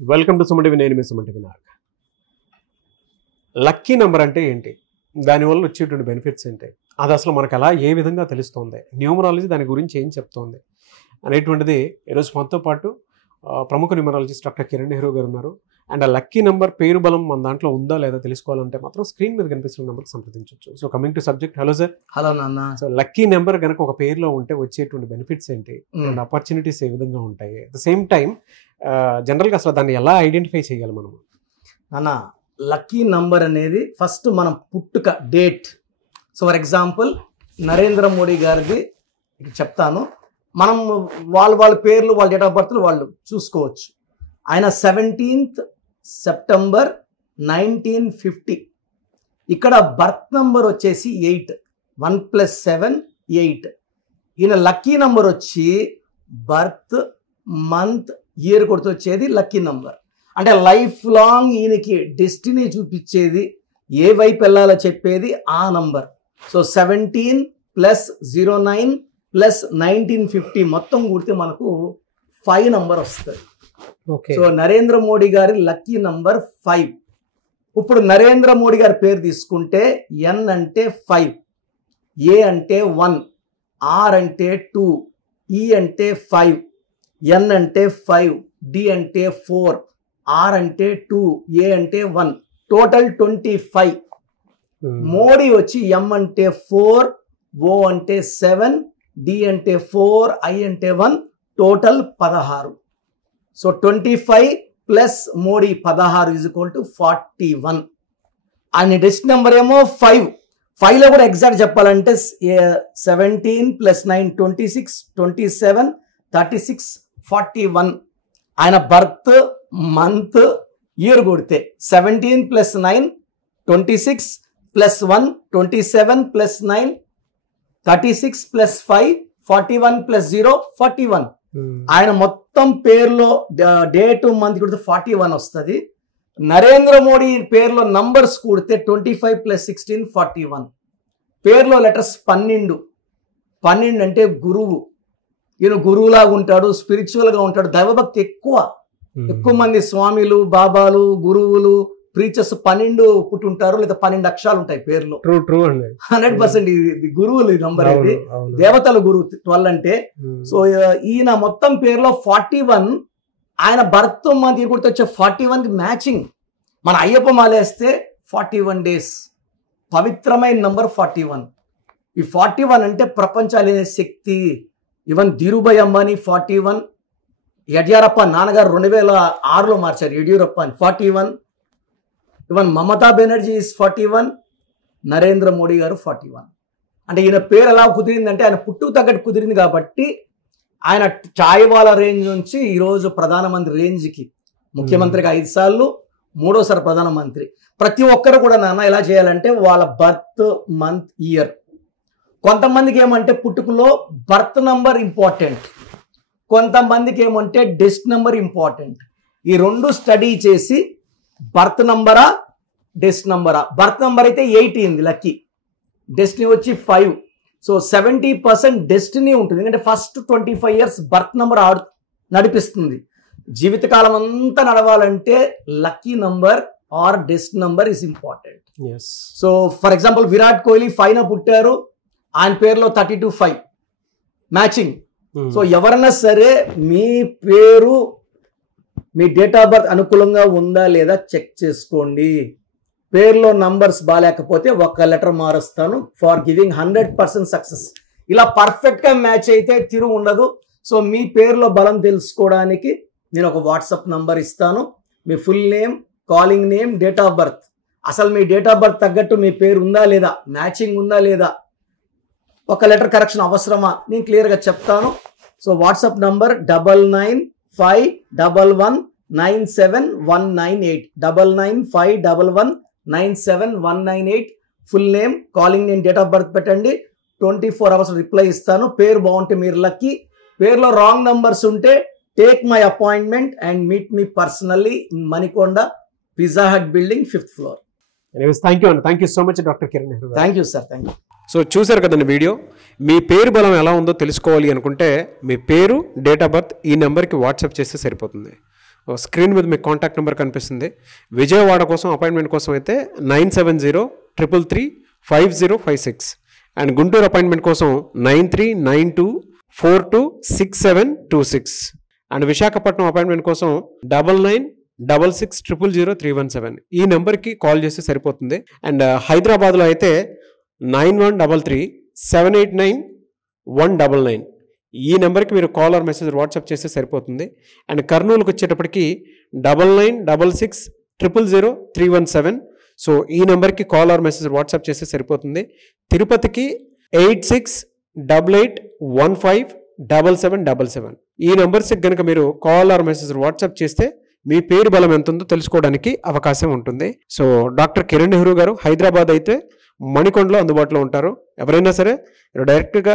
Welcome to Suman TV. నేను మీ Suman TV Nag. Lucky number అంటే ఏంటి, దానివల్ల వచ్చేటువంటి బెనిఫిట్స్ ఏంటి, అది అసలు మనకు ఎలా ఏ విధంగా తెలుస్తుంది, న్యూమరాలజీ దాని గురించి ఏం చెప్తోంది అనేటువంటిది ఈరోజు మనతో పాటు ప్రముఖ న్యూమరాలజిస్ట్ డాక్టర్ కిరణ్ నెహ్రూ గారు ఉన్నారు. అండ్ ఆ లక్కీ నెంబర్ పేరు బలం మన దాంట్లో ఉందా లేదా తెలుసుకోవాలంటే మాత్రం స్క్రీన్ మీద కనిపిస్తున్న నెంబర్కి సంప్రదించవచ్చు. So coming to subject, hello sir. Hello నాన్న. సో లక్కీ నెంబర్ కనుక ఒక పేరులో ఉంటే వచ్చేటువంటి బెనిఫిట్స్ ఏంటి అండ్ ఆపర్చునిటీస్ ఏ విధంగా ఉంటాయి, అట్ ద సేమ్ టైం జనరల్గా అసలు దాన్ని ఎలా ఐడెంటిఫై చేయాలి మనం? నాన్న, లక్కీ నంబర్ అనేది ఫస్ట్ మనం పుట్టుక date. So for example Narendra Modi గారిది చెప్తాను. మనం వాళ్ళ పేర్లు, వాళ్ళ డేట్ ఆఫ్ బర్త్లు వాళ్ళు చూసుకోవచ్చు. ఆయన 17th సెప్టెంబర్ 1950. ఇక్కడ బర్త్ నంబర్ వచ్చేసి 8, 1 + 7 8. ఈయన లక్కీ నంబర్ వచ్చి బర్త్, మంత్, ఇయర్ కొడుతూ వచ్చేది లక్కీ నంబర్. అంటే లైఫ్ లాంగ్ ఈయనకి డెస్టినీ చూపించేది, ఏ వైపు వెళ్ళాలో చెప్పేది ఆ నంబర్. సో 17 + 09 + 1950 మొత్తం కూడితే మనకు 5 నంబర్ వస్తుంది. సో నరేంద్ర మోడీ గారి లక్కీ నంబర్ 5. ఇప్పుడు నరేంద్ర మోడీ గారి పేరు తీసుకుంటే ఎన్ అంటే 5, ఏ అంటే 1, ఆర్ అంటే 2, ఈ అంటే 5, ఎన్ అంటే 5, డి అంటే 4, ఆర్ అంటే 2, ఏ అంటే 1, టోటల్ 25. మోడీ వచ్చి ఎం అంటే 4, ఓ అంటే 7, డి అంటే 4, ఐ అంటే 1, టోటల్ 16. So 25 plus Modi 16 = 41. ఆయన డెస్ట్ నెంబర్ ఏమో 5. 5లో కూడా ఎగ్జాక్ట్ చెప్పాలంటే 17 + 9 26, 27, 36, 41. ఆయన బర్త్, మంత్, ఇయర్ కొడితే 17 + 9 26 + 1 27 + 9 36 + 5 41 + 0 41. ఆయన మొత్తం పేర్లో డేట్, మంత్ కొడితే 41 వస్తుంది. నరేంద్ర మోడీ పేర్లో నంబర్స్ కూడితే 25 + 16 41. పేర్లో లెటర్స్ 12 అంటే గురువు. ఈయన గురువులాగా ఉంటాడు, స్పిరిచువల్గా ఉంటాడు, దైవభక్తి ఎక్కువ మంది స్వామిలు, బాబాలు, గురువులు, ప్రీచర్స్ 12 పుట్టుంటారు, లేదా 12 అక్షరాలు ఉంటాయి పేర్లో. 100% ఇది గురువులు నంబర్. ఇది దేవతల గురువు 12 అంటే. సో ఈయన మొత్తం పేరులో 41. ఆయన బర్త్, మంత్ కొడితే వచ్చే 41కి మ్యాచింగ్. మన అయ్యప్ప మాలేస్తే 41 days, పవిత్రమైన నంబర్ 41. ఈ 41 అంటే ప్రపంచాలే శక్తి. ఈవెన్ ధీరుభాయ్ అంబానీ 41, యడ్యూరప్ప నాన్నగారు 2006లో మార్చారు యడ్యూరప్ప అని 41, ఈవెన్ మమతా బెనర్జీ ఇస్ 41, నరేంద్ర మోడీ గారు 41. అంటే ఈయన పేరు ఎలా కుదిరిందంటే ఆయన పుట్టుకు తగ్గట్టు కుదిరింది కాబట్టి ఆయన చాయ్ వాళ్ళ రేంజ్ నుంచి ఈరోజు ప్రధానమంత్రి రేంజ్కి, ముఖ్యమంత్రికి 5 సార్లు, 3వసారి ప్రధానమంత్రి. ప్రతి ఒక్కరు కూడా నాన్న ఎలా చేయాలంటే వాళ్ళ బర్త్, మంత్, ఇయర్. కొంతమందికి ఏమంటే పుట్టుకలో బర్త్ నంబర్ ఇంపార్టెంట్, కొంతమందికి ఏమంటే డెస్ట్ నెంబర్ ఇంపార్టెంట్. ఈ 2 స్టడీ చేసి బర్త్ నంబరా, డెస్ట్ నంబరా. బర్త్ నంబర్ అయితే 18 లక్కీ, డెస్టినీ వచ్చి 5. సో 70% డెస్టినీ ఉంటుంది, ఎందుకంటే ఫస్ట్ 25 years బర్త్ నంబర్ నడిపిస్తుంది. జీవితకాలం అంతా నడవాలంటే lucky number or destiny number is important. So for example Virat Kohli 5న పుట్టారు, ఆయన పేరులో 32-5 మ్యాచింగ్. సో ఎవరైనా సరే మీ పేరు, మీ డేట్ ఆఫ్ బర్త్ అనుకూలంగా ఉందా లేదా చెక్ చేసుకోండి. పేరులో నంబర్స్ బాగాలేకపోతే ఒక లెటర్ మారుస్తాను ఫర్ గివింగ్ 100% సక్సెస్. ఇలా పర్ఫెక్ట్గా మ్యాచ్ అయితే తిరుగు ఉండదు. సో మీ పేరులో బలం తెలుసుకోవడానికి నేను ఒక వాట్సాప్ నంబర్ ఇస్తాను. మీ full name, calling name, date of birth, అసలు మీ డేట్ ఆఫ్ బర్త్ తగ్గట్టు మీ పేరు ఉందా లేదా, మ్యాచింగ్ ఉందా లేదా, ఒక లెటర్ కరెక్షన్ అవసరమా, నేను క్లియర్గా చెప్తాను. So WhatsApp number 9951197198, 9951197198. Full name, calling name, date of birth పెట్టండి. 24 hours రిప్లై ఇస్తాను. పేరు బాగుంటే మీరు లక్కీ. పేరులో రాంగ్ నంబర్స్ ఉంటే take my appointment and meet me personally in Manikonda, pizza hut building, 5th floor. Thank you so much doctor Kiran Nehru. Thank you sir, thank you. So చూసారు కదండి video. మీ పేరు బలం ఎలా ఉందో తెలుసుకోవాలి అనుకుంటే మీ పేరు, డేట్ ఆఫ్ బర్త్ ఈ నెంబర్కి వాట్సాప్ చేస్తే సరిపోతుంది. స్క్రీన్ మీద మీకు కాంటాక్ట్ నెంబర్ కనిపిస్తుంది. విజయవాడ కోసం అపాయింట్మెంట్ కోసం అయితే 9703335056 అండ్ గుంటూరు అపాయింట్మెంట్ కోసం 9392426726 అండ్ విశాఖపట్నం అపాయింట్మెంట్ కోసం 9966000317 ఈ నెంబర్కి కాల్ చేస్తే సరిపోతుంది. అండ్ హైదరాబాద్లో అయితే 9133789199 ఈ నెంబర్కి మీరు కాల్ ఆర్ మెసేజ్ వాట్సాప్ చేస్తే సరిపోతుంది. అండ్ కర్నూలుకి వచ్చేటప్పటికి 9966000317 సో ఈ నెంబర్కి కాల్ ఆర్ మెసేజ్ వాట్సాప్ చేస్తే సరిపోతుంది. తిరుపతికి 8688157777 ఈ నెంబర్స్కి కనుక మీరు కాల్ ఆర్ మెసేజ్ వాట్సాప్ చేస్తే మీ పేరు బలం ఎంత ఉందో తెలుసుకోవడానికి అవకాశం ఉంటుంది. సో డాక్టర్ కిరణ్ నెహ్రూ గారు హైదరాబాద్ అయితే మణికొండలో అందుబాటులో ఉంటారు. ఎవరైనా సరే మీరు డైరెక్ట్గా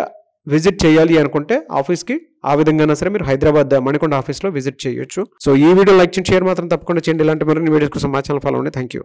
విజిట్ చేయాలి అనుకుంటే ఆఫీస్కి ఆ విధంగా సరే మీరు హైదరాబాద్ మణికొండ ఆఫీస్లో విజిట్ చేయొచ్చు. సో ఈ వీడియో లైక్ చేయండి, షేర్ మాత్రం తప్పకుండా చేయండి. ఇలాంటి మరిన్ని వీడియోస్ కోసం మా ఛానల్ ఫాలో అవ్వండి. Thank you.